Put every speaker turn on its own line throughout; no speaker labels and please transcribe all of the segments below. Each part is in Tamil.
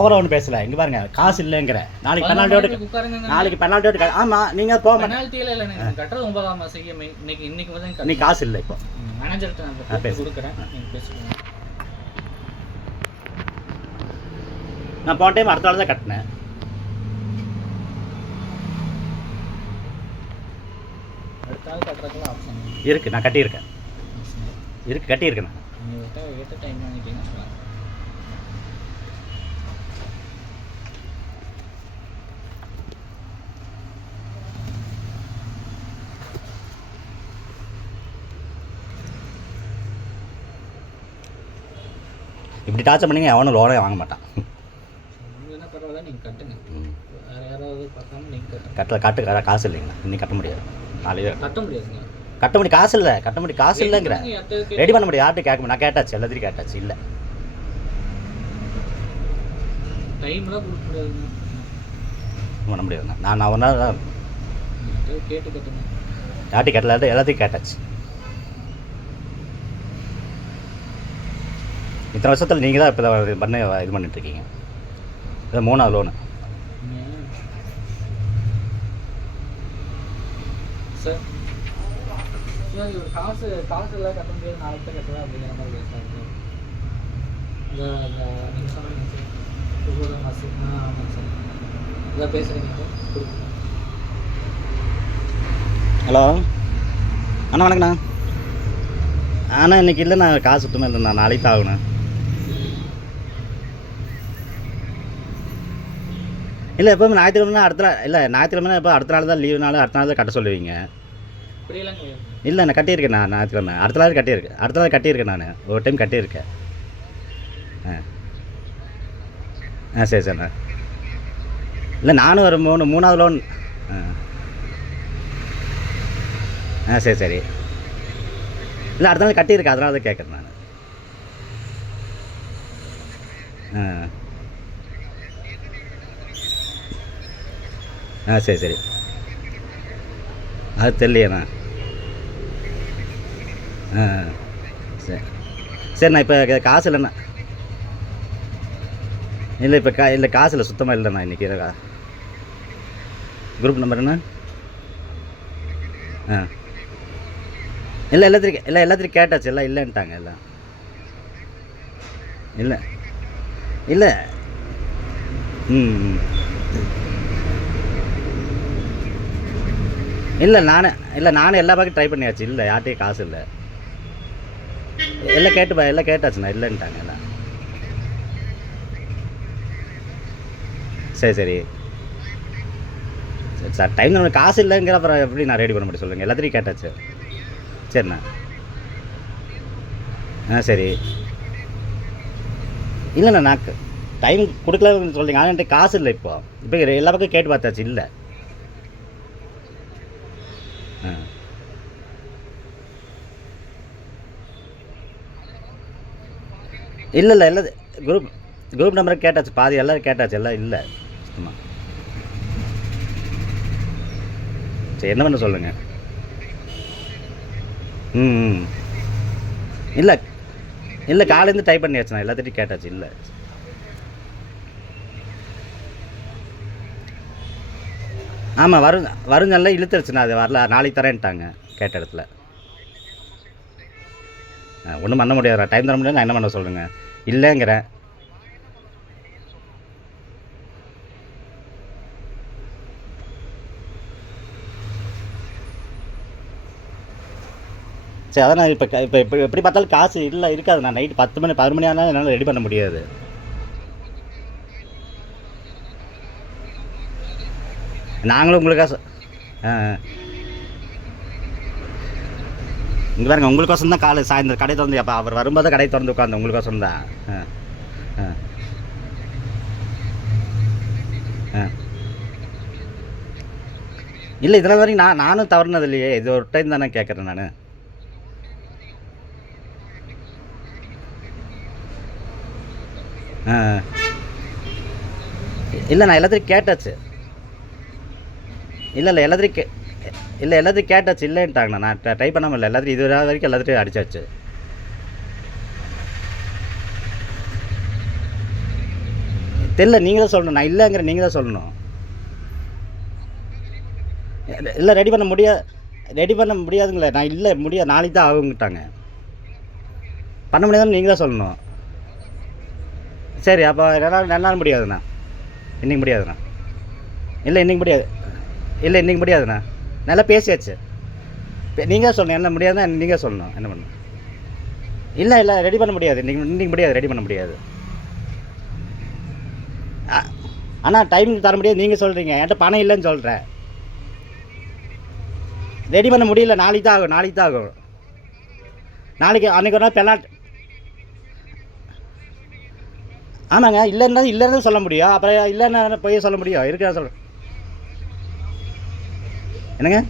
ஓவரா ஒன்றும் பேசல. இங்க பாருங்க காசு இல்லைங்கிற. நாளைக்கு
உட்காருங்க
நாளைக்கு பெனால்ட்டி ஓட்டு ஆமா நீங்க போக மாட்டேன்
பெனால்ட்டியில இல்லை எனக்கு கட்டுறது ஒன்பதாம் மாசம். இன்னைக்கு இன்னைக்கு வந்து
நீ காசு இல்லை இப்போ.
நான்
போன டைம் அடுத்த நாள் தான் கட்டினேன். இருக்கு நான் கட்டியிருக்கேன். இருக்கு கட்டியிருக்கேன் நான்
நீங்கள் ஏற்ற டைம் வாங்கிட்டீங்கன்னா சொல்லலாம்
இப்படி டார்ச்சர் பண்ணீங்க எவனும் லோனே வாங்க மாட்டான்.
கட்டுங்க.
கட்ட காட்டு காசு இல்லைங்கண்ணா இன்னைக்கு கட்ட முடியாது. நாளைக்கு
கட்ட முடியாதுங்க.
கட்ட முடியும் காசு இல்லை கட்ட முடியும் காசு இல்லைங்கிற. ரெடி பண்ண முடியும் யார்கிட்ட கேட்க முடியும் நான் கேட்டாச்சு எல்லாத்தையும் கேட்டாச்சு இல்லை.
டைம்லாம் கொடுக்க முடியாதுங்க.
பண்ண முடியாதுண்ணா நான் நான் ஒரு நாள்
கேட்டு
யார்கிட்ட கேட்டல எல்லாத்தையும் கேட்டாச்சு. இத்தனை வருஷத்தில் நீங்கள் தான் இப்போ பண்ண இது பண்ணிட்டு இருக்கீங்க இது மூணாவது லோனு
சார் சார் இவர் காசு காசு எல்லாம் கட்ட முடியாது நாளைக்கு தான் கட்டலாம் அப்படிங்கிற மாதிரி பேசுகிறாங்க இந்த இந்த நீங்கள் சொன்னீங்க சார் ஒவ்வொரு மாதம் ஆ ஆமாங்க சார் இதான் பேசுகிறீங்க சார் கொடுங்க
ஹலோ. அண்ணா வணக்கண்ணா அண்ணா இன்னைக்கு இல்லைண்ணா காசு சுத்தமாக இல்லைண்ணா நாளைக்கு தான் ஆகணும். இல்லை எப்போவுமே ஞாயிற்றுக்கிழமை அடுத்த நாள் இல்லை ஞாயிற்றுக்கிழமை இப்போ அடுத்த நாள் தான் லீவு நாள் அடுத்த நாள் தான் கட்ட சொல்லுவீங்க? இல்லை நான் கட்டியிருக்கேன் நான் ஞாயிற்றுக்கிழமை. அடுத்த நாள் கட்டியிருக்கேன். அடுத்த நாள் கட்டியிருக்கேன் நான். ஒரு டைம் கட்டியிருக்கேன். ஆ. ஆ சரி சரிண்ணா இல்லை நானும் ஒரு மூணு மூணாவது லோன் ஆ. ஆ சரி சரி. இல்லை அடுத்த நாள் கட்டியிருக்கேன். அதனால தான் கேட்குறேன் நான். ஆ. ஆ சரி சரி. அது தெரியலையேண்ணா ஆ சரி. சரிண்ணா இப்போ காசு இல்லைண்ணா இல்லை இப்போ கா இல்லை காசு இல்லை சுத்தமாக இல்லைண்ணா இன்றைக்கி குரூப் நம்பர் என்ன? ஆ. இல்லை எல்லாத்துக்கும் இல்லை எல்லாத்துக்கும் கேட்டாச்சு. எல்லாம் இல்லைன்ட்டாங்க எல்லாம். இல்லை. இல்லை. ம் ம். இல்லை நானே இல்லை நானே எல்லா பக்கம் ட்ரை பண்ணியாச்சு. இல்லை யார்கிட்டையும் காசு இல்லை. எல்லாம் கேட்டு பா எல்லாம் கேட்டாச்சுண்ணா இல்லைன்ட்டாங்க எல்லாம். சரி சரி. சரி சார் டைம் நம்மளுக்கு காசு இல்லைங்கிற அப்புறம் எப்படி நான் ரெடி பண்ண முடியும் சொல்லுங்கள் எல்லாத்தையும் கேட்டாச்சு. சரிண்ணா. ஆ சரி. இல்லைண்ணா நான் டைம் கொடுக்கலன்னு சொல்கிறீங்க ஆனால் என்கிட்ட காசு இல்லை இப்போ. இப்போ எல்லா பக்கம் கேட்டு பார்த்தாச்சு இல்லை. ஆ இல்லை இல்லை குரூப் குரூப் நம்பரை கேட்டாச்சு. பாதி எல்லோரும் கேட்டாச்சு. எல்லாம் இல்லை. சுத்தமாக சரி என்ன பண்ண சொல்லுங்கள் ம் ம். இல்லை இல்லை காலையிலேருந்து டைப் பண்ணியாச்சு நான். எல்லாத்திட்டையும் கேட்டாச்சு. இல்லை. ஆமாம் வரும் வருங்கல்ல இழுத்துருச்சுண்ணா அது வரல. நாளைக்கு தரேன்ட்டாங்க கேட்ட இடத்துல. ஒன்றும் பண்ண முடியாது டைம் தர முடியாது நான் என்ன பண்ண சொல்லுங்க? இல்லைங்கிறேன் சரி அதான் நான் இப்போ இப்போ இப்போ எப்படி பார்த்தாலும் காசு இல்லை இருக்காது நான் நைட்டு பத்து மணி பதினொரு மணி ஆனால் என்னால் ரெடி பண்ண முடியாது. நாங்களும் உங்களுக்காக சொ- ஆ ஆ. இங்கே பாருங்க உங்களுக்கோசம் தான் காலை. சாயந்தரம் கடை திறந்து அப்போ அவர் வரும்போது கடை திறந்து உட்காந்து உங்களுக்கோசம் தான். ஆ ஆ. ஆ. இல்லை இதெல்லாம் வரைக்கும் நான் நானும் தவறுனது இல்லையே. இது ஒரு டைம் தானே கேட்குறேன் நான். ஆ. இல்லை நான் எல்லாத்தையும் கேட்டாச்சு. இல்லை இல்லை எல்லாத்தையும் கே இல்லை எல்லாத்தையும் கேட்டாச்சு இல்லைன்ட்டாங்கண்ணா நான் ட்ரை பண்ணாமல் இல்லை. எல்லாத்தையும் இது வரைக்கும் எல்லாத்தையும் அடிச்சாச்சு. தெரில நீங்கள் தான் சொல்லணும். நான் இல்லைங்கிற நீங்கள் தான் சொல்லணும். இல்லை ரெடி பண்ண முடியாது ரெடி பண்ண முடியாதுங்களே. நான் இல்லை முடியாது நாளைக்கு தான் ஆகுங்கிட்டாங்க பண்ண முடியாதுன்னு நீங்கள் தான் சொல்லணும். சரி அப்போ ரெண்டு நாள் ரெண்டு நாள் முடியாதுண்ணா. இன்றைக்கி முடியாதுண்ணா. இல்லை இன்றைக்கி முடியாது. இல்லை இன்றைக்கி முடியாதுண்ணா. நல்லா பேசியாச்சு. நீங்கள் சொல்லணும். என்ன முடியாதுன்னா நீங்கள் சொல்லணும். என்ன பண்ணணும்? இல்லை இல்லை ரெடி பண்ண முடியாது. இன்றைக்கி இன்றைக்கி முடியாது ரெடி பண்ண முடியாது. ஆனால் டைமிங் தர முடியாது. நீங்கள் சொல்கிறீங்க என்கிட்ட பணம் இல்லைன்னு சொல்கிறேன் ரெடி பண்ண முடியல. நாளைக்கு தான் ஆகும் நாளைக்கு தான் ஆகும். நாளைக்கு அன்றைக்கி ஒரு நாள் பெனால்ட் ஆமாங்க இல்லைன்னா இல்லைன்னு சொல்ல முடியும். அப்புறம் இல்லைன்னா போய் சொல்ல முடியும். இருக்கிற சொல்கிறேன் என்னங்க?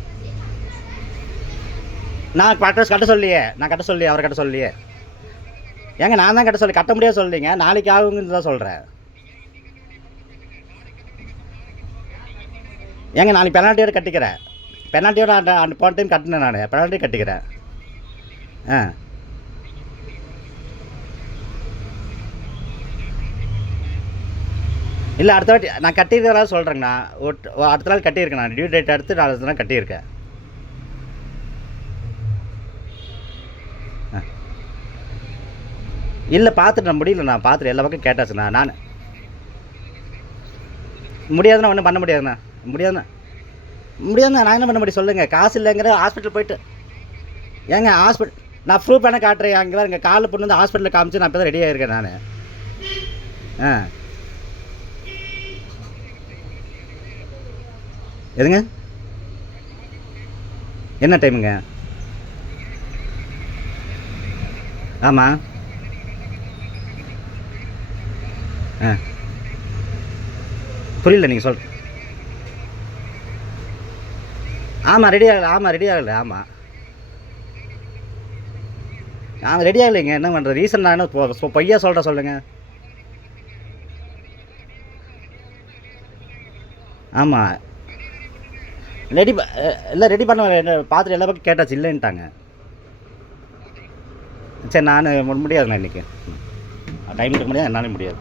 நான் அட்ரஸ் கட்ட சொல்லியே. நான் கட்ட சொல்லியே அவர் கட்ட சொல்லியே. ஏங்க நான் தான் கட்ட சொல்லி கட்ட முடியாது சொல்லிங்க நாளைக்கு ஆகுங்கன்னு தான் சொல்கிறேன் ஏங்க நாளைக்கு பெனால்ட்டியோட கட்டிக்கிறேன். பெனால்ட்டியோட அந்த அந்த போன டைம் கட்டினேன் நான். பெனால்ட்டி கட்டிக்கிறேன். ஆ. இல்லை அடுத்த வாட்டி நான் கட்டியிருக்கிறதா சொல்கிறேங்கண்ணா அடுத்த நாள் கட்டியிருக்கேன் நான். டியூ டேட் அடுத்து நான் அடுத்த நாள் கட்டியிருக்கேன். ஆ. இல்லை பார்த்துட்டேன். முடியல நான் பார்த்துட்டு எல்லா பக்கம் கேட்டாச்சுண்ணா. நான். முடியாதுண்ணா ஒன்றும் பண்ண முடியாதுண்ணா. முடியாதுண்ணா. முடியாதுண்ணா. நான் என்ன பண்ண முடியும் சொல்லுங்கள் காசு இல்லைங்கிற ஹாஸ்பிட்டல் போயிட்டு. ஏங்க ஹாஸ்பிட்டல் நான் ப்ரூஃப் வேணால் காட்டுறேன். அங்கே இங்கே காலில் பொண்ணு வந்து ஹாஸ்பிட்டலில் காமிச்சு நான் இப்போ தான் ரெடி ஆகிருக்கேன் நான். ஆ. எதுங்க? என்ன டைமுங்க ஆமாம் ஆ. புரியல நீங்கள் சொல் ஆமாம் ரெடி ஆகலை ஆமாம் ரெடி ஆகலை ஆமாம் நான் ரெடி ஆகலைங்க என்ன பண்ணுறது ரீசன் நான் என்ன பொய்யா சொல்கிறேன் சொல்லுங்கள் ஆமாம் ரெடி இல்லை ரெடி பண்ண பார்த்துட்டு எல்லா பக்கம் கேட்டாச்சு இல்லைன்ட்டாங்க. சரி நான் முடியாதுண்ணா இன்றைக்கி டைம் இருக்க முடியாது என்னாலே முடியாது.